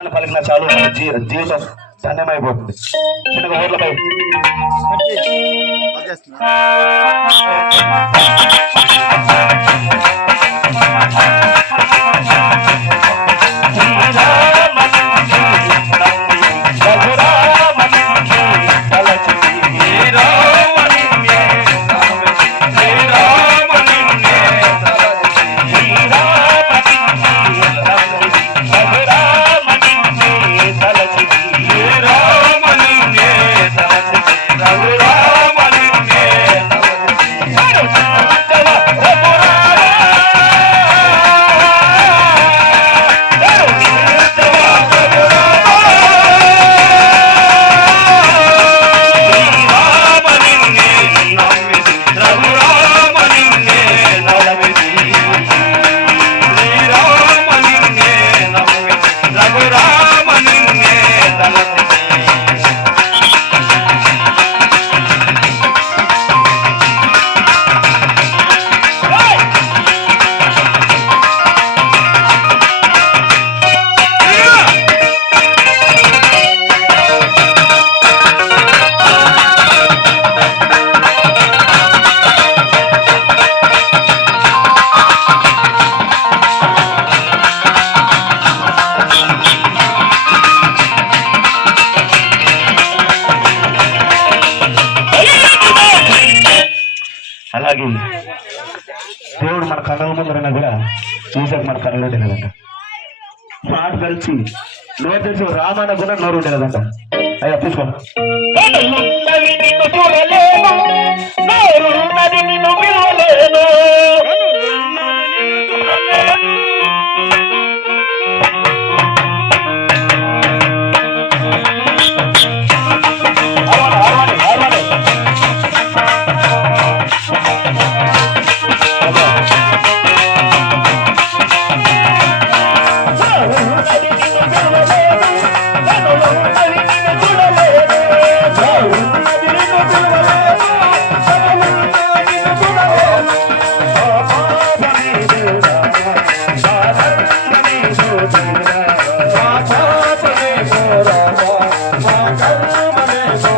పలికిన చాలు మన జీ- జీవితం ధన్యమైపోతుంది చిన్నగా ఊర్లపై అలాగే దేవుడు మన కళ్ళ ముందరన్నా కూడా చూసాక మన కళ్ళలో తెలియదంట మాట కలిసి నోరు తెలిసి రామాన కూడా నోరు తెలియదంట అయ్యా చూసుకోండి నోరున్నది నిన్ను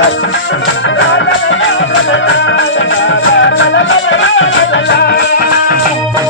la la la la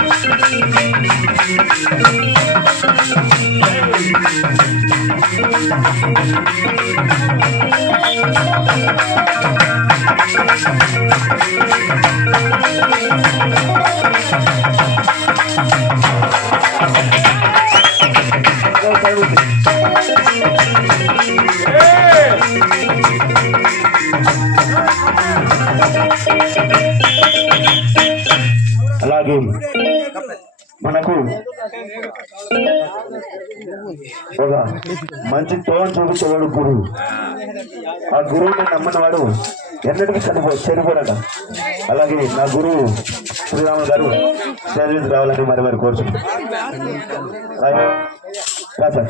అలాగే మనకు ఒక మంచి తోడు చూపించేవాడు గురువు. ఆ గురువుని నమ్మిన వాడు ఎన్నటికీ చనిపో చనిపోరాట అలాగే నా గురువు శ్రీరామ గారు చదివించి రావాలని మరి మరి కోరుచున్నాను రా సార్.